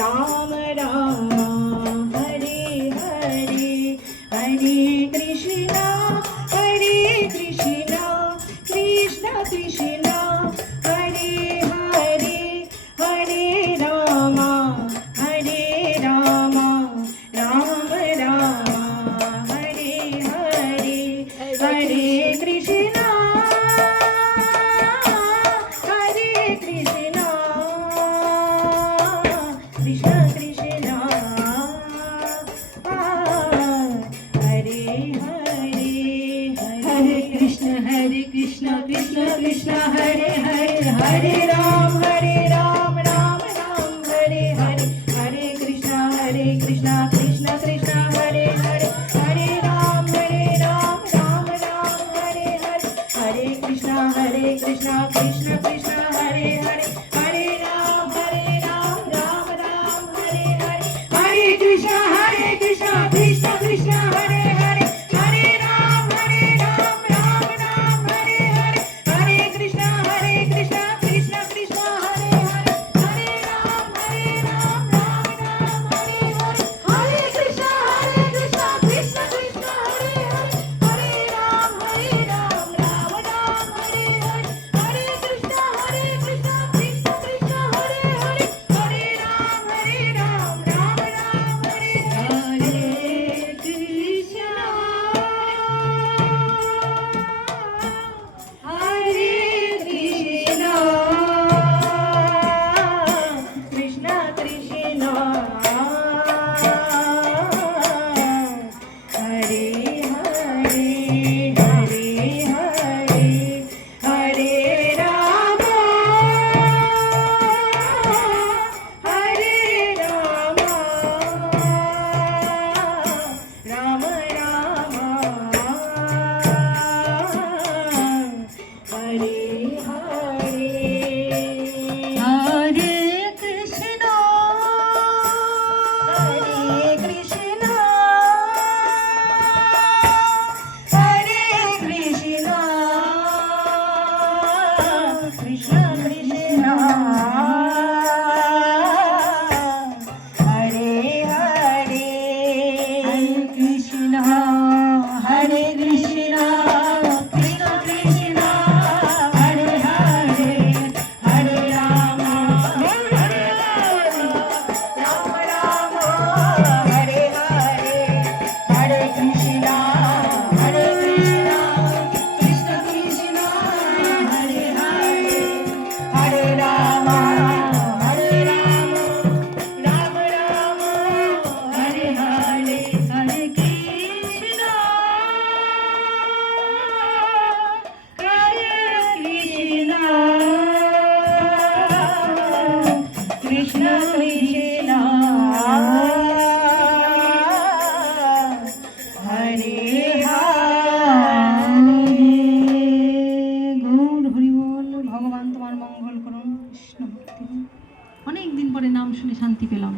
राम राम हरे हरे हरे कृष्णा कृष्ण कृष्ण हरे हरे हरे राम राम राम हरे हरे हरे कृष्णा कृष्ण कृष्ण हरे हरे हरे कृष्ण कृष्ण कृष्ण हरे हरे हरे राम राम राम हरे हरे हरे कृष्ण कृष्ण कृष्ण हरे हरे हरे राम राम राम हरे हरे हरे कृष्ण कृष्ण कृष्ण हरे हरे हरे राम राम राम हरे हरे हरे कृष्ण कृष्ण कृष्ण हरे हरे हरे राम राम राम हरे हरे हरे कृष्ण कृष्ण कृष्ण हरे हरे हरे राम राम राम हरे हरे हरे कृष्ण कृष्ण कृष्ण हरे हरे हरे राम राम राम हरे हरे हरे कृष्ण कृष्ण कृष्ण हरे हरे हरे राम राम राम हरे हरे कृष्ण कृष्ण कृष्ण हरे हरे हरे हरे हरे राम राम राम हरे हरे हरे कृष्ण कृष्ण कृष्ण हरे हरे हरे कृष्ण कृष्ण कृष्ण हरे हरे हरे राम राम हरे हरे हरे कृष्ण कृष्ण कृष्ण हरे हरे हरे राम राम हरे हरे हरे कृष्ण कृष्ण कृष्ण हरे हरे গৌর হরিবল। ভগবান তোমার মঙ্গল করুন। কৃষ্ণ ভক্তি। অনেক দিন পরে নাম শুনে শান্তি পেলাম।